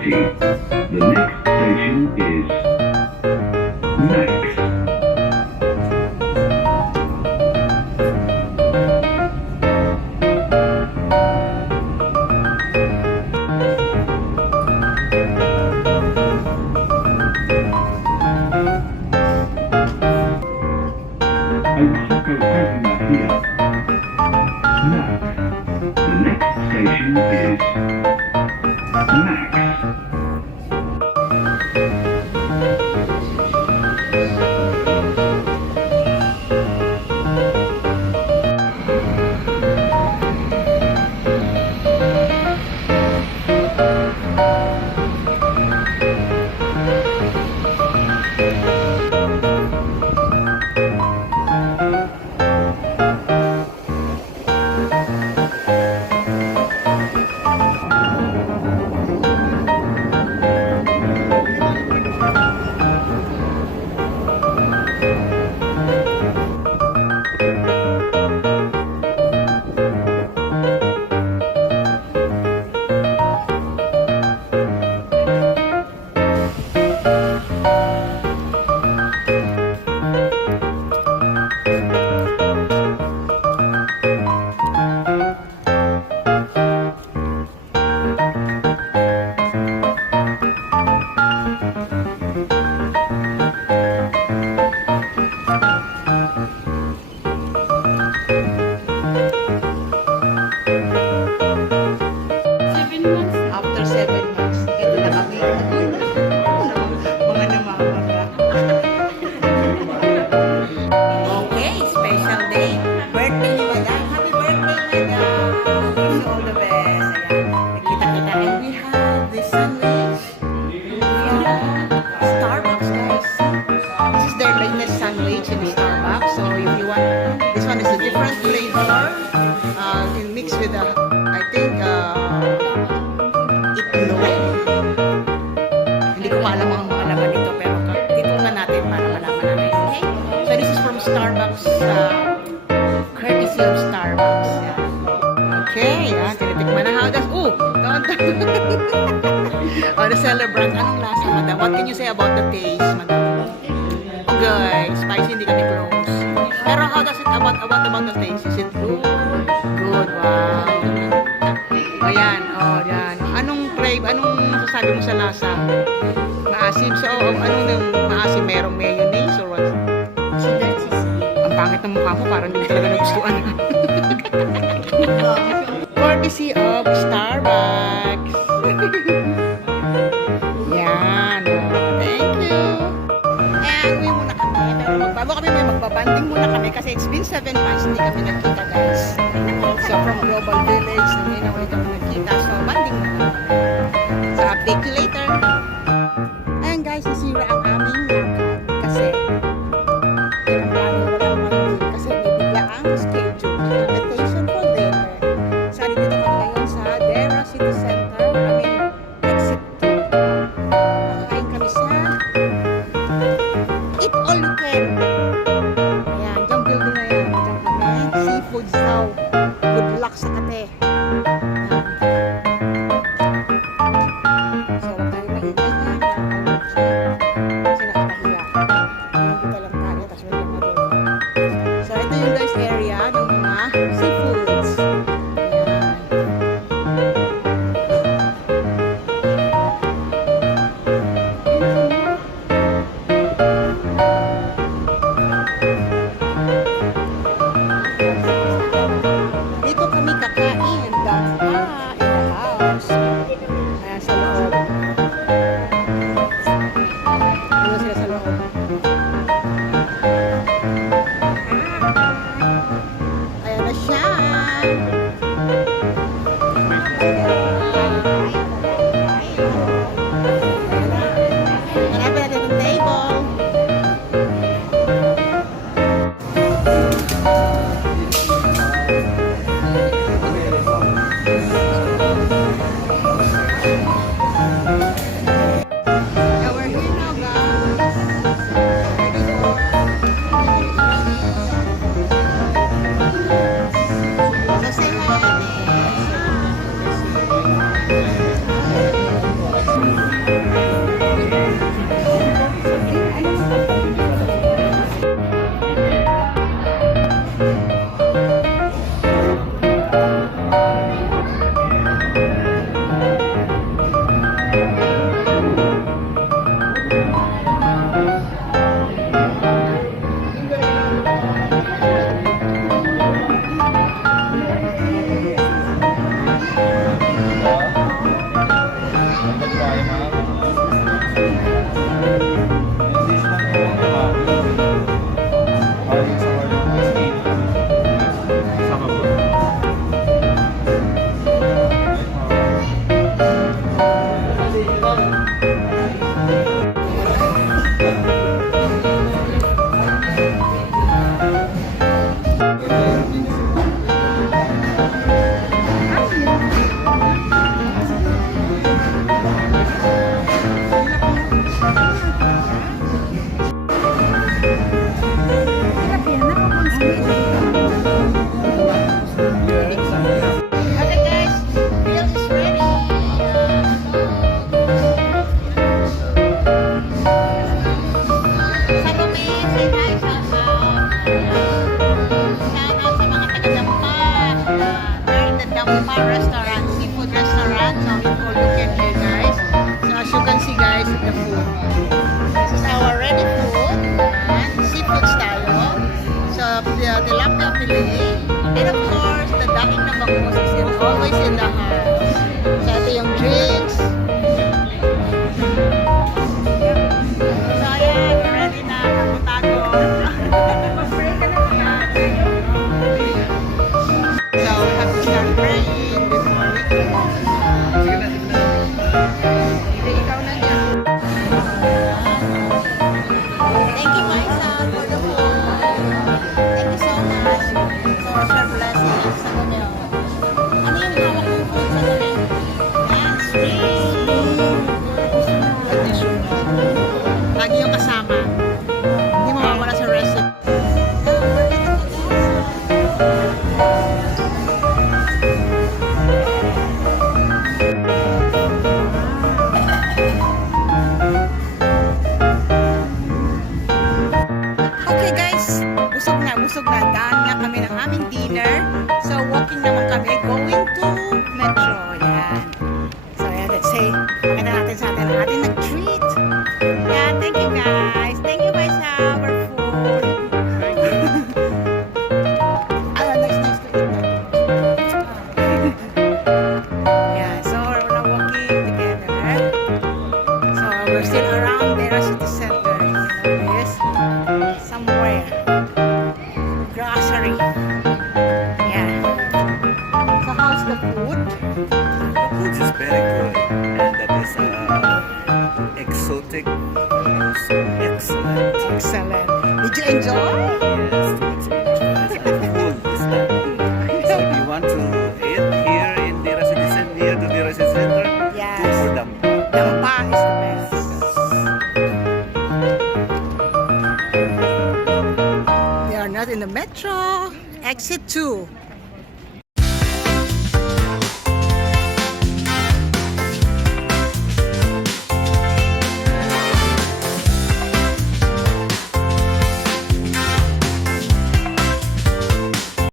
6:30. The next station is Max. I'm super happy here. Max. The next station is Max. After 7 months, ito na kami. Mga namamaga. Okay, special day. Birthday ni Madam. Happy birthday, Madam. Wish you all the best. Ayan. Nagkita-kita. And we have this sandwich. Yeah. Starbucks, guys. This is their latest sandwich in Starbucks. So if you want, this one is a different flavor. You mix with the, I think, itlog. Hindi ko alam ang mga laman nito, pero titungan natin para malaman natin. Okay? So this is from Starbucks, courtesy of Starbucks. Yeah. Okay, yeah. Tinitikman na. How does, don't. The celebrant. Anong lasa, Madam? What can you say about the taste, Madam? Okay, spicy, hindi kami close. Pero how does it, about the taste? Is it good? Good, wow. Ayan, yan. Anong sasabi mo sa lasa? Maasim. So, anong maasim? Merong mayonnaise or what? Ang pangit ng mukha mo, parang hindi talaga nagustuhan. Courtesy of Starbucks. Yan. Thank you. And uwi muna kami. Pero bago kami may magbabanding muna kami kasi it's been 7 months hindi kami nagkita, guys. So, from Global Village, hindi na ulit kami nagkita. So, banding muna kami. So, update you later. Ayan, guys, nasira ang aming lakad kasi walang banding kasi may bigla ang schedule. Invitation for dinner. So, dito kami ngayon sa Dera City Center. Exit 2. Makakain kami sa Eat All You Can. Ayan, dyan building na yan. Dyan kami. Seafood Saw. Good luck sa kate. Ayan. So, huwag tayo mainit. Okay guys, meal is ready. Salome, say hi, shout out. Shout out sa mga taga Dampa. They're in the Dampa restaurant, seafood restaurant. So you all look in here guys. So as you can see guys, the food. This is our ready food. And seafood style. So the tilapia fillet. And of course, the daing na bangus is always in the house. So ito yung drinks. So ayan, ready na. Tago. So we have to start praying before we eat. Thank you, my son, for the food. Thank you so much. So much for blessing. Sabi niyo. Ano yung hawak ng food sa galing? Yes, lagi yung kasama. Hindi mawawala sa recipe. Okay guys, busog na. Daan na kami ng aming dinner. So walking naman kami going to Metro. Yan. So yan, let's say, pakita natin sa atin ang ating nag-treat. Yan, thank you guys. Thank you guys for food. Nice to eat that. Yeah, so we're now walking together. So we're still around Dera City Center. You know this? Somewhere. Grocery. Yeah. So how's the food? The food is very good, and that is exotic. So excellent. Excellent. Did you enjoy? Yes, it's food is that. So if you want to eat here in Dera City Center, near to Dera City Center, Yes. go for Dampa. Dampa is the best. We are not in the metro. Exit 2.